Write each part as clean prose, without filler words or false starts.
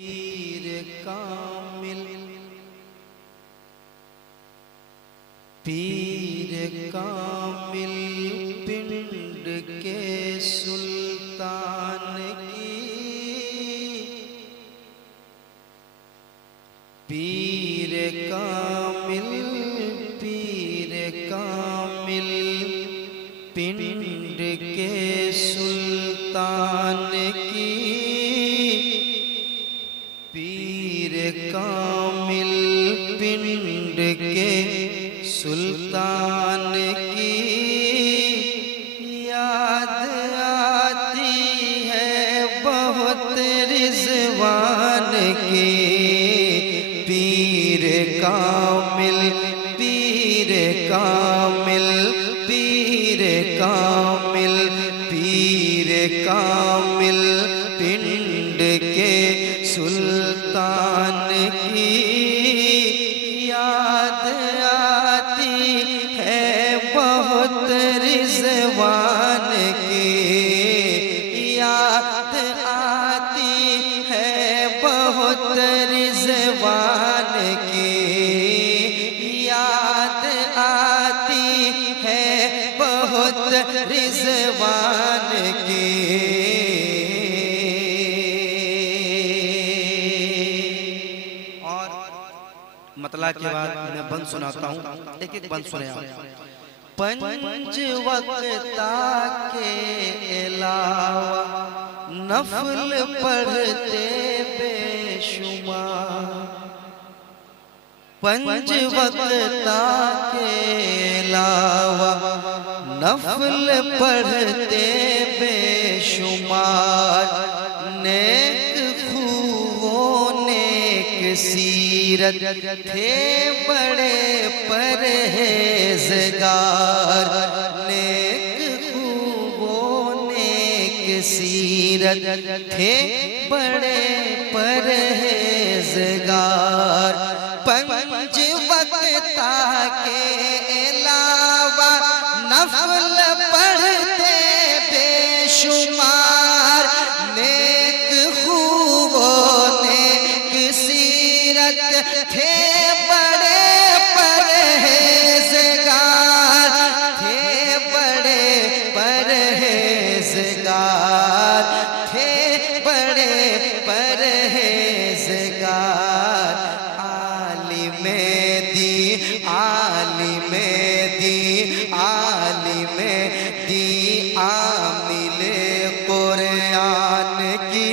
पीर कामिल पीर कामिल पिंड के सुल्तान की पीर कामिल पिंड के सुल्तान की पीर कामिल पिंड के सुल्तान की याद आती है बहुत रिज़वान की। पीर कामिल पीर कामिल पीर कामिल पीर कामिल पिंड के सुल्तान की याद आती है बहुत रिज़वान की। याद आती है बहुत रिज़वान की। याद आती है बहुत रिज़वान की। मतला के बाद मैं बंद सुनाता हूँ, एक एक बंद सुने आप। पंच वक्ता के अलावा नफल पढ़ते बेशुमार। पंच वक्ता के अलावा नफल पढ़ते बेशुमार। नेक खूबों नेक सीरत थे बड़े परहेज़गार। नेक खूबों नेक सीरत थे बड़े परहेज़गार। पंच वक्ता के अलावा नफल पढ़ते बेशुमार। नेक खूबों नेक सीरत थे बड़े परहेज़गार। थे बड़े परहेज़गार। थे बड़े परहेज़गार। आलिमे दी आमिले कुरान की।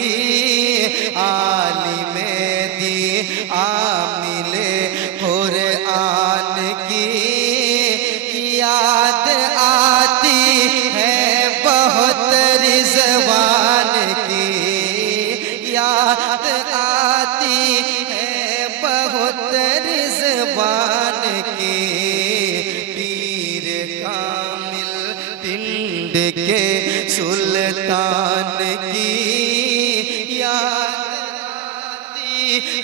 आलिमे दी आमिले कुरान की याद आती है बहुत रिज़वान की। याद आती है बहुत रिज़वान की। पीर कामिल पिंड के सुल्तान की याद आती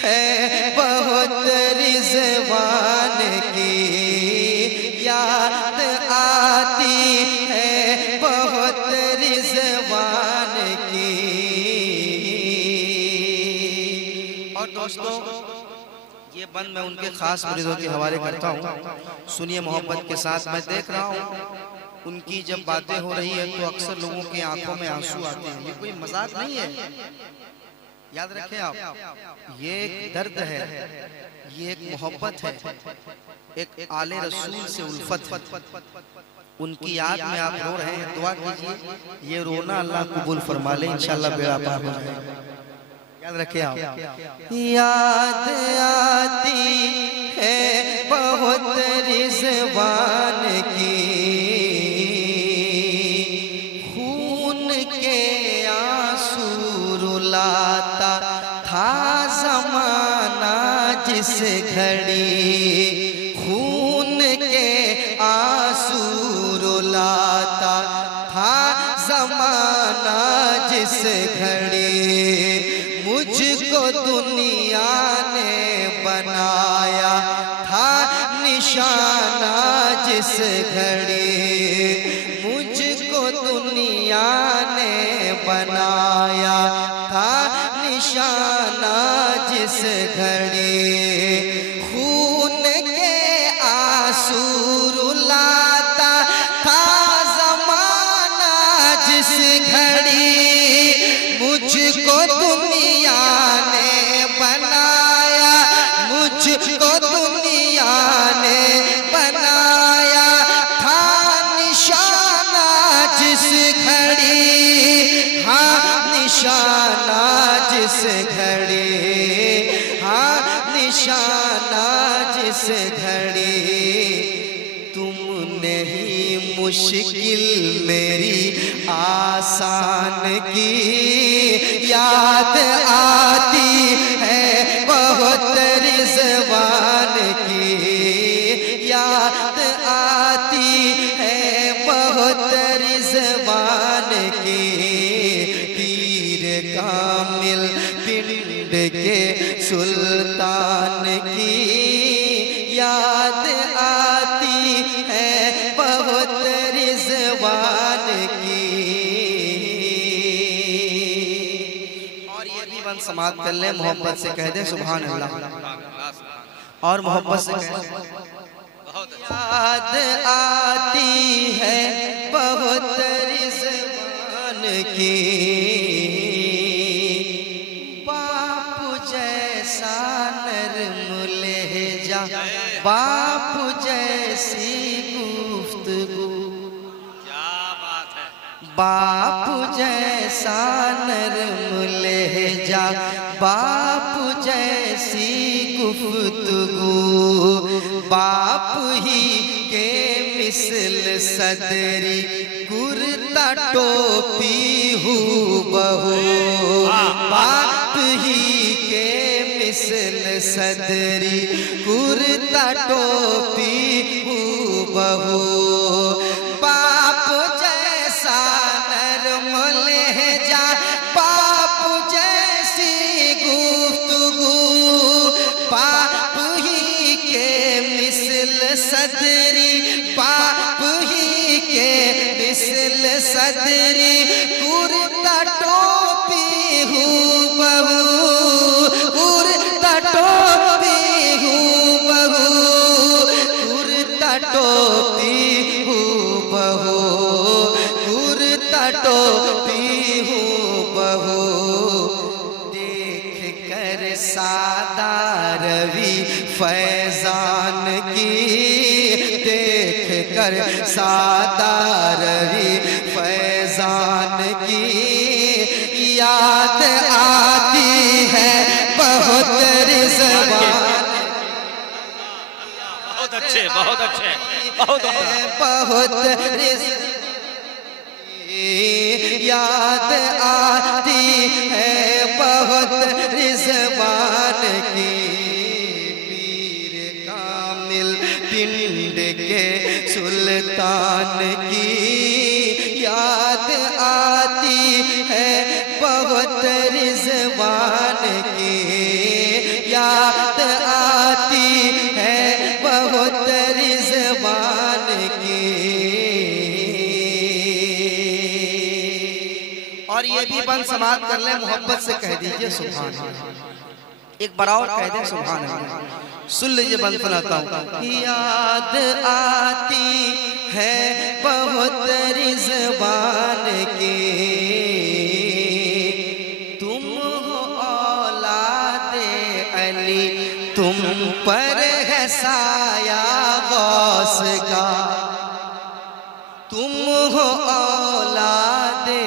है बहुत रिज़वान की। याद आती है बहुत रिज़वान की। और दोस्तों, ये बंद मैं उनके खास मुरीदों के हवाले करता हूँ। सुनिए मोहब्बत के साथ। मैं देख रहा हूँ उनकी जब बातें हो रही है तो अक्सर लोगों की आंखों में आंसू आते हैं। ये कोई मजाक नहीं है, याद रखें आप। ये एक दर्द है, ये एक मोहब्बत है, एक आले रसूल से उल्फत है। उनकी याद में आप रो रहे हैं, दुआ कीजिए ये रोना अल्लाह कबूल फरमा ले, इंशाअल्लाह बेड़ा पार हो जाएगा। याद रखें आप। याद आती है बहुत रिज़वान की। खून के आंसू रुलाता था ज़माना जिस घड़ी। खून के आंसू रुलाता था ज़माना जिस घड़ी। मुझको दुनिया ने बनाया था निशाना जिस घड़ी। मुझको दुनिया ने बनाया था निशाना जिस घड़ी खून के आंसू रुलाता था ज़माना, जिस घड़ी मुझको दुनिया ने बनाया, मुझको दुनिया ने बनाया था निशाना, जिस घड़ी हाँ निशाना, जिस घड़ी हाँ निशाना, जिस घड़ी तुमने ही मुश्किल मेरी आसान की, याद आती है बहुत रिज़वान की, याद आती है बहुत रिज़वान की, पीर कामिल पिंड के सुल्तान की, याद आती है बहुत रिज़वान की। और ये भी बंद समाप्त कर ले, मोहब्बत से कह दे सुभान अल्लाह, और मोहब्बत से कह दे याद आती है बहुत रिज़वान की, बापू जैसा नर्म लहजा, बापू जैसी गुफ्तगू, क्या बात है, बापू जैसा नर्म लहजा, बापू जैसी गुफ्तगू, बाप ही के मिसल सदरी कुर्ता टोपी हूबहू, बाप ही के मिसल सदरी कुर्ता टोपी हूबहू, बाप जैसा नर्म लहजा, बाप जैसी गुफ्तगू, बाप ही के मिसल सदरी, बाप ही के मिसल सदरी कुर्ता टोपी हूबहू, कुर्ता टोपी हूबहू, कुर्ता टोपी हूबहू, कुर्ता टोपी हूबहू, देख कर सादा रवि फैजान की, देख कर सादा रवि फैजान की, याद आती है बहुत रिज़वान, बहुत अच्छे, बहुत अच्छे, बहुत बहुत रिज़वान, याद आती है बहुत रिज़वान की, पीर कामिल पिंड के सुल्तान की, याद आती है बहुत रिज़वान की, याद आती है बहुत रिज़वान की। और ये भी बंद समाप्त कर ले, मोहब्बत से कह दीजिए सुभान अल्लाह, एक बार और कह दे सुभान अल्लाह, सुन लीजिए बंद सुनाता हूँ। याद आती है बहुत रिज़वान की, तुम हो औलादे अली, तुम पर है साया गौस का, तुम हो औलादे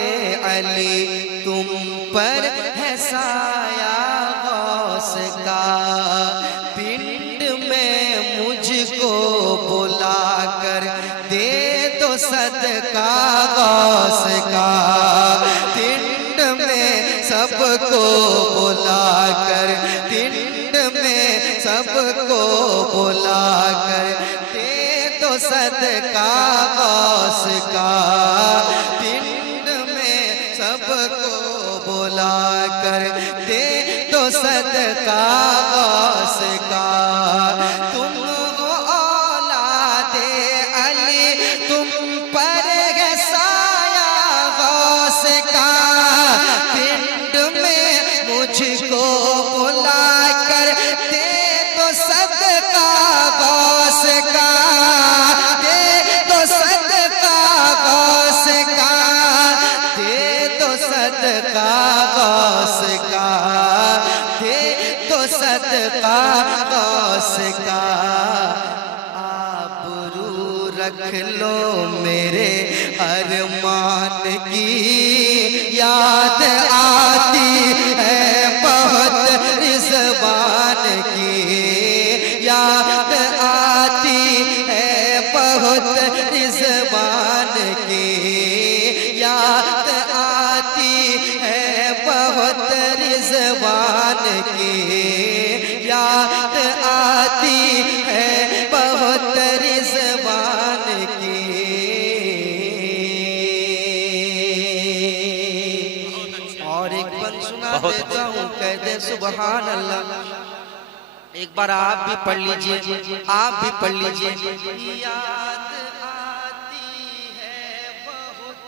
अली, तुम पर है साया गौस का, पिंड में मुझको बुलाकर दे दो सदका गौस का, पिंड में सबको बुलाकर, पिंड में सबको बुलाकर दे दो सदका गौस का, पिंड में सबको बुलाकर दे दो सदका गौस का, तुम हो औलादे अली, तुम पर है साया गौस का, पिंड में मुझको बुला का, दे दो सदका गौस का, दे दो सदका गौस का, दे दो सदका गौस का। आबरू रख लो मेरे अरमान की, याद आती है बहुत रिज़वान की, याद आती है बहुत रिज़वान की, याद आती है बहुत रिज़वान की, याद आती है बहुत रिज़वान की। और एक बंद सुना देता हूँ, कह दे सुबहान अल्लाह। एक बार आप भी पढ़ लीजिए, आप भी पढ़ लीजिए। याद आती है बहुत,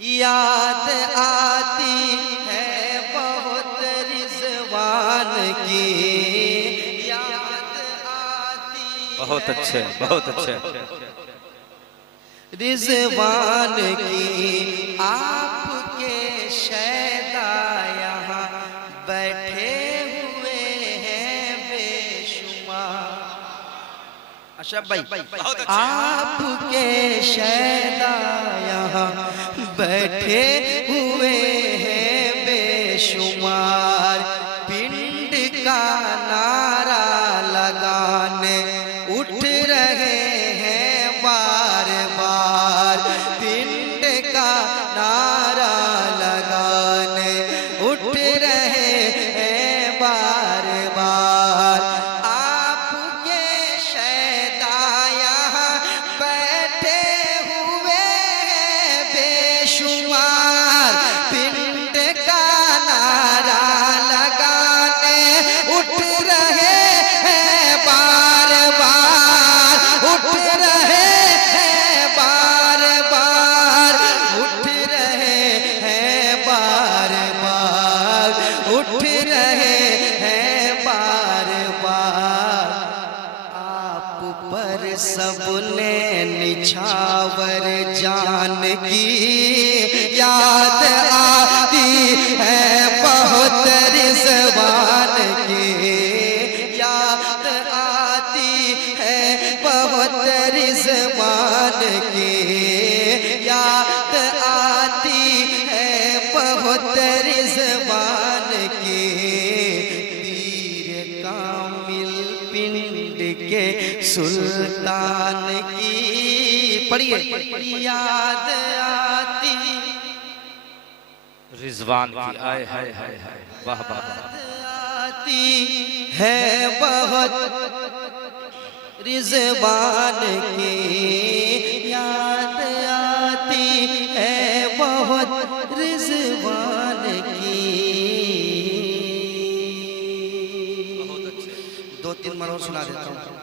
याद आती है बहुत रिज़वान की, याद आती बहुत अच्छे, बहुत अच्छे। रिज़वान की। आपके शैदा यहाँ बैठे हुए हैं बेशुमार। अशरफ भाई, आपके शैदा यहाँ बैठे हुए हैं बेशुमार, पिंड का नारा लगाने उठ रहे हैं बार बार, पिंड का नारा लगाने उठ रहे हैं बार बार। आपके शैदा यहाँ बैठे हुए हैं बेशुमार, पिंड का नारा लगाने उठ रहे हैं बार बार, उठ रहे हैं बार बार, उठ रहे हैं बार बार, उठ रहे हैं बार बार। आप पर सबने निछावर जान की, याद आती है बहुत रिज़वान की, याद आती है बहुत रिज़वान की, याद आती है बहुत रिज़वान की। पीर कामिल पिंड के सुल्तान की, पढ़िए, याद आती, रिजवान की, आय हाय हाय हाय, वाह वाह वाह। आती है बहुत रिज़वान की, याद आती है बहुत रिज़वान की। बहुत अच्छे। दो तीन बार और सुना देता हूँ।